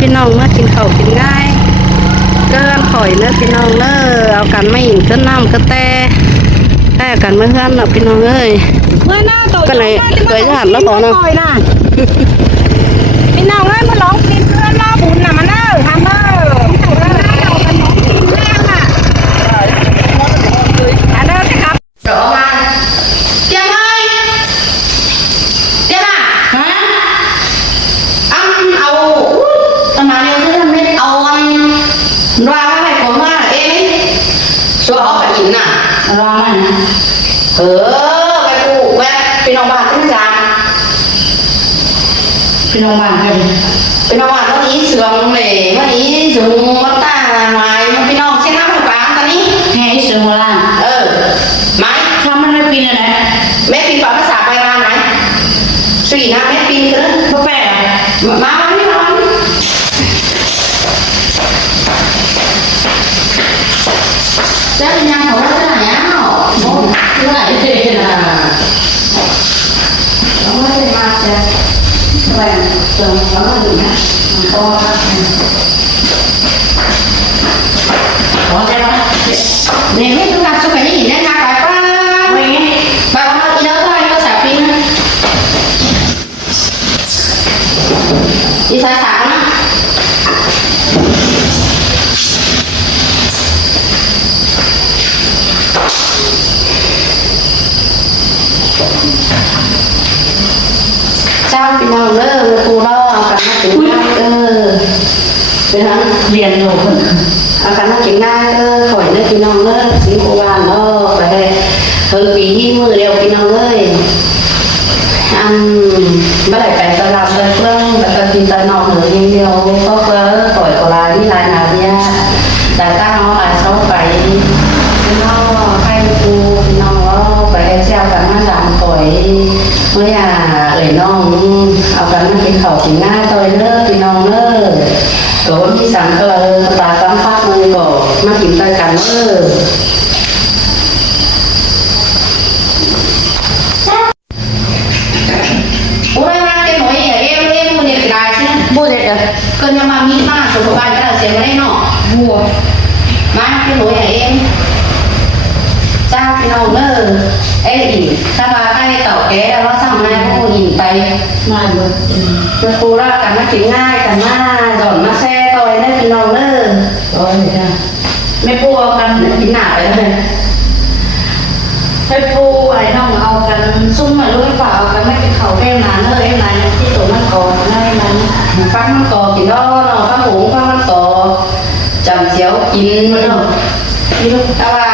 พี่น้องมากินข้าวกินง่ายเกินข่อยเนื้อพี่น้องเนื้อเอากันไม่หินก็น้ำก็แต่กันไม่เพื่อนเนาะพี่น้องเอ้ยก็เลยเคยจะหันแล้วต่อเนาะพี่น้องเอ้ยมาร้องเพลงเพื่อนรอบุญน่ะมาเนอะทำเนอะเราเป็นน้องกินแม่ค่ะอันเนอะนะครับเดี๋ยวมาเจ้าเลยเจ้าฮะเอาตอนนั้นเนี่ยคือไม่เอาว่าอะไรผมว่าเอ๊ะชัวร์เอาไปกินน่ะว่ามันไปปลูกแวะพี่น้องบ้านที่จานพี่น้องบ้านกันพี่น้องบ้านวันนี้เสื่อมเลยวันนี้สูงวัดตาหมายพี่น้องเช่นน้ำหัวปลาตอนนี้แห่เสื่อมหัวล่างไม้ทำมันไม่ปีนเลยนะแม่ปีนปลาภาษาไปบ้านไหมสี่นะแม่ปีนกันพ่อแปะมาวันนี้มาวันนี้เจ้ายังเขาว่าจะไหนอ่ะโอ้ที่ไหนเด็กน่ะเราไม่ได้มาแต่แหวนเติมแล้วก็ดูนะโตแล้วโอ้ใช่ไหมเนี่ยไม่ต้องการสุขยิ่งเนี่ยนะไปป้าไปว่าอีน้องก็ให้ภาษาปีนอีสานสามนะเจ้าพี่น้องเลิกครูเล่าเอากันมาถึงง่ายเป็นทั้งเรียนอยู่เอากันมาถึงง่ายถอยเลิกพี่น้องเลิกสิงคโปร์เลิกไปได้ปีที่มือเดียวพี่น้องเลยไม่ได้ไปตลาดเลยเพื่อนแต่ก็กินแต่นอกเหนือเดียวก็เพื่อถอยกว่าลายนี่ลายนาเนี่ยแต่ตั้งเอาลายเสาไฟพี่น้องให้กูพี่น้องว่าไปเชี่ยวกันมาดามถอยเมื่อน้องเอากันมากินข้าวกินง่ายตัวเลิกพี่น้องเลิกตัวที่สั่งก็ตาตั้งพักมันก็มากินไปกันก็ยังมามีมากสุขภาพก็เราเสียมาได้เนาะบัวมาพี่หนูอย่างเองเจ้าพี่น้องเนอเอ้ยถ้ามาให้ต่อแกแล้วก็สั่งมาพวกหญิงไปมาเบอร์จะปูรักกันมาถึงง่ายกันมาหย่อนมาแซ่ต่อยได้พี่น้องเนอต่อยเลยจ้ะไม่ปูเอากันกินหนาไปเลยให้ปูไอ้น้องเอากันซุ่มมาลูกเปล่ากันไม่เป็นเขาเอ็มนานเอ็มนานที่ตัวมันก่อนได้นั้นฟังมันก่อกินเนาะฟังหูฟังมันก่อจำเสียวกินมันเนาะแต่ว่า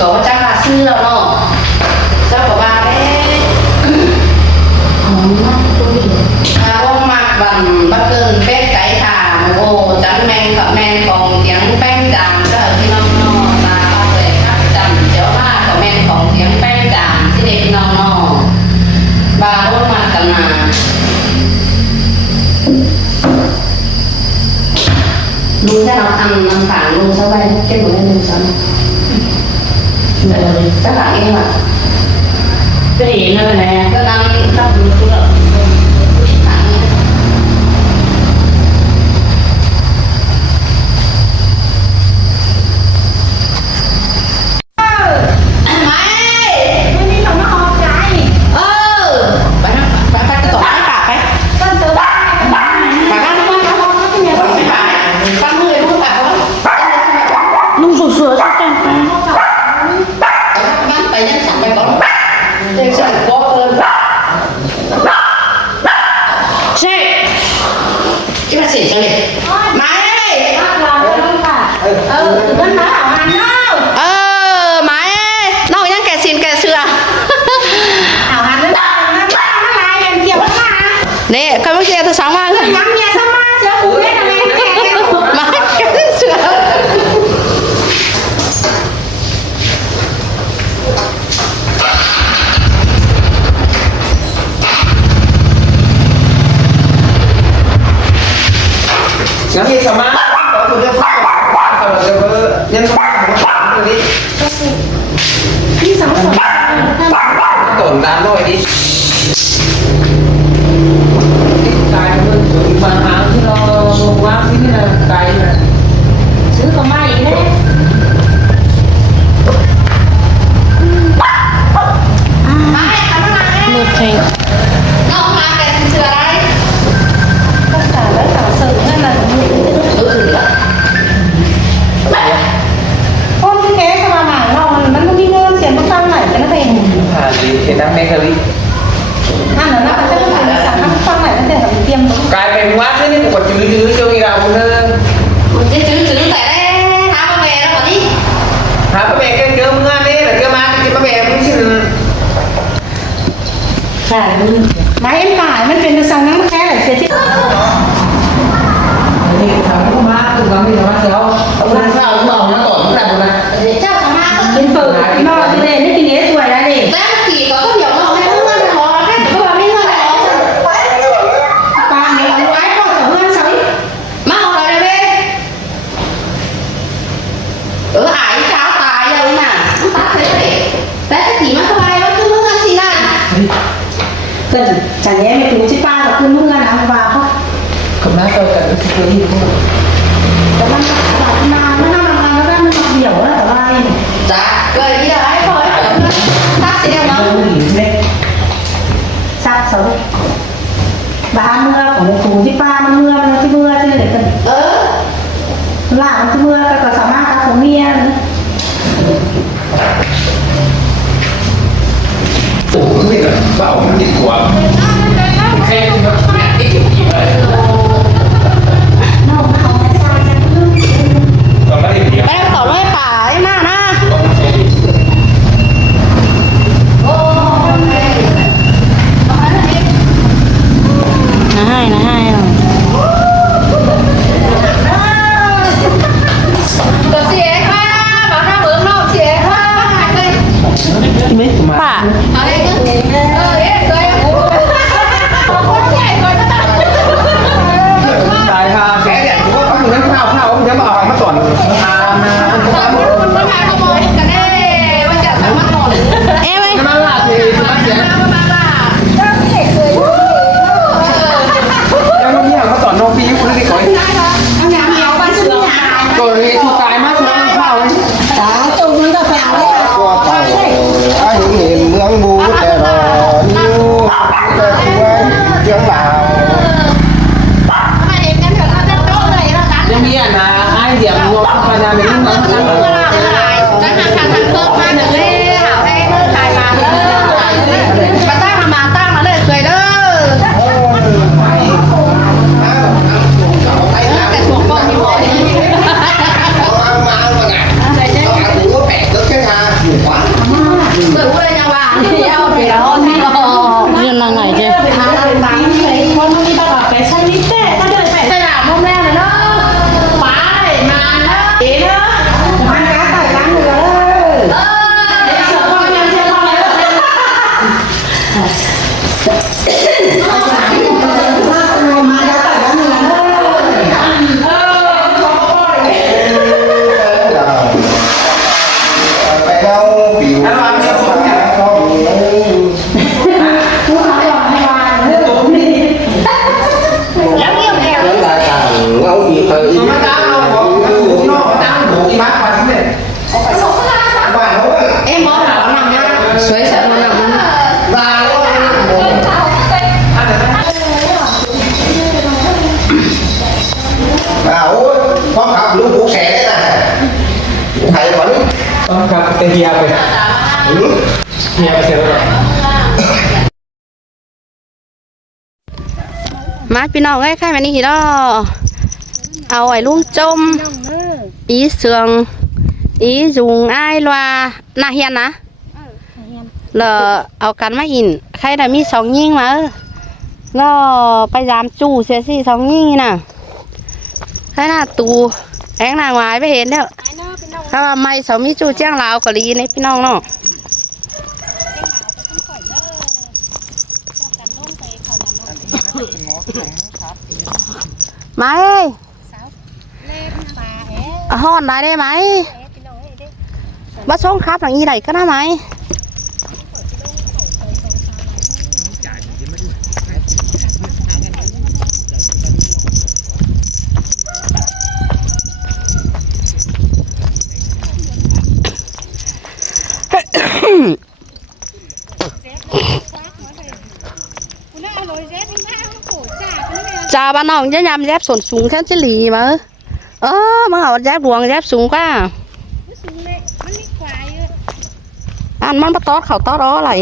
ก่อจ้าซื้อแล้วเนาะเจ้าบอกว่าเอ๊ะว่ามากบันบักเกินเป็ดไก่ถ่านโอ้จันแมงกับแมงกองเสียงแป้งจามก็พี่น้องเนาะตาเลยครับจำเสียวมากกับแมงของเสียงแป้งจามที่เด็กน้องเนาะบาโรมากันมาลุงจะเอาทำน้ำฝางลุงสบายเก็บไว้ในลุงซ้ำก็หลังเองว่ะก็เห็นแล้วแหละก็นั่งตั้งดูทุกอย่างเนี่ยใครมาเชียร์ตัวสองมาเลยน้ำเมียสมาเสือฟูได้ทำไมมาแกเสือน้ำเมียสมาต่อคุณจะฟังต่อจะเบอร์ยันต้องตัวนี้พี่สาวต่นตามด้วยดิตายเมื่อถึงมาหาที่เรา quá thế nên còn chữ cho đi đâu nữa chứ tại đấy hả ba bè đó còn đi hả ba bè cái cơm ngon đấy là cơm ăn cái ba bè cũng xin ใช่ไม้เอ็มป่ายมันเป็นสังน้ำแค่ไหนเสียที่ นี่ทำก็มาตุ้งกันนี่ทำมาเช้าเอาข้าวเอามาก่อนไม่ได้หมดนะ để cho thằng ma con เป็นเปิดนอกที่เด่นนี่กินเนี้ยสวยแล้วดิ ta chỉ có cái điều nó hay hơn là họ cái có bao nhiêu người họ ปลาเนี่ยเอาไว้ก็กับเพื่อนใช้ mà họ nói đây đi ải cháo tài rồi mà không ta thấy vậy đấy cái gì mà có ai nó cứ muốn ăn gì này เกิดฉันแย่ไม่ถูกที่ป้าหรอกคือมึงกันเอาวางเขา không nói tôi cần cái thứ gì không แต่มันนานมันนานแล้วก็มันเดี่ยวแล้วแต่ว่า dạ rồi đi là ai thôi ta sẽ đeo nó ซักเสาบ้านเมื่อของถูที่ป้ามันเมื่อมันที่เมื่อที่ไหนกัน หลานที่เมื่อก็สามารถกับของเมีย ủa không biết là bảo nó nhiệt quá khen nó ít kiểu gì vậy น้องเขาไม่ใช่กัน còn cái gì bé em tỏ nói phải mà na không sẽ đi là hai rồi có chị ấy ha bảo ra bữa nào chị ấy ha đây bà ở đây cứ đấy tôi tại ha kẻ đẹp cũng có những cái phao phao không dám bảo nó còn em ơi nó mang là thì nó sẽ em không biết là nó còn nó phi cũng đi coi anh nhà mèo ban sữa rồi thu cái mắt nó phao ấy đó tôi muốn gặp phải đấy ก็เต่าอาหิเห็นเมืองบูแต่รอนิ้วแต่ตัวเชียงลาว nhưng biết là hai điểm một phần là mình không riêng là ngày chứ con đi bao cái xanh nít tệ ta đợi phải làm hôm nay nó phá để mà nó thế đó ăn cá tỏi lắm rồi sợ con nhân chưa con đấy mà cá tỏi lắm rồiไปเอาผิวเขา Đến là càng ngấu gì thời nó đang nó đang ngủ đi bác vào thế này và nó em mới bảo nằm nha suối sợ nó nằm và ôi con học lúc cũng sẽ đấy nè thầy vẫn không gặp cái gì vậy gì vậy rồi มาพี่น้องเอ้ยใครมานี่เนาะเอาไอ้ลุงจมý sườn ý dùng ai loa na hiềnนะlà เอากันมาอินใครได้มีสองยิงมาก็ไปยามจู่เสียสิสองยิงน่ะใครน่ะตูแองนางวายไปเห็นแล้วเขาว่าไม่สองมีจู่เจ้างลาวกะลีในพี่น้องเนาะมาเอ้ยห่อนได้ไหมมาส่งครับหลังอีไหนก็ได้ไหมchà bạn nào chứ nhằm dép sồn súng thế chứ lì mà mà họ dép luồng dép súng quá ăn món bắt tót khẩu tót đó lại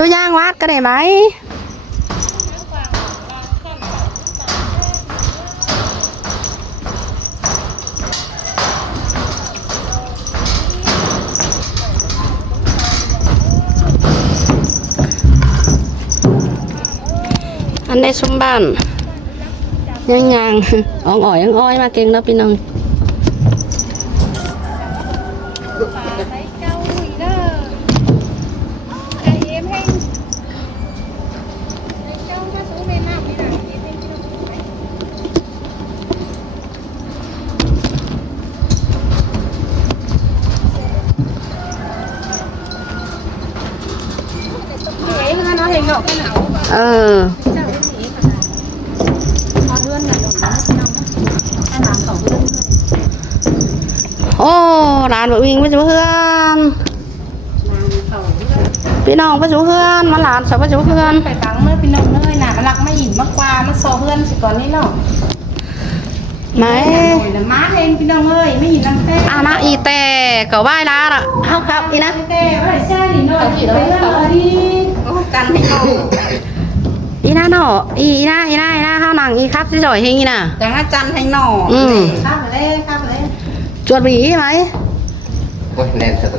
số giang quát cái này máy anh đây xuống bàn nhang nhàng ỏng ỏi mà kinh đó pin ông ô đàn vợ mình với chú Hươngพี่น้องvới chú Hương mà làm sao với chú Hương ไปตังเมื่อพี่น้องเลยน่ะมันรักไม่หินมากกว่ามันโซเพื่อนสิก่อนนี่เนาะ mấy โอ้ยม้าเองพี่น้องเอ้ยไม่หินน้ำเต้ à nó y tè cậu bay lá đó không không y nè เต้ว่าใช่ดิเนาะไปเรื่องอะไรดิกันให้น้อง y na nọ y na hao nàng y khắp cái giỏi hình như nè แต่ถ้าจันให้หน่อ อืม ข้ามไปเลย chuột bỉ mấy Ôi, nén thật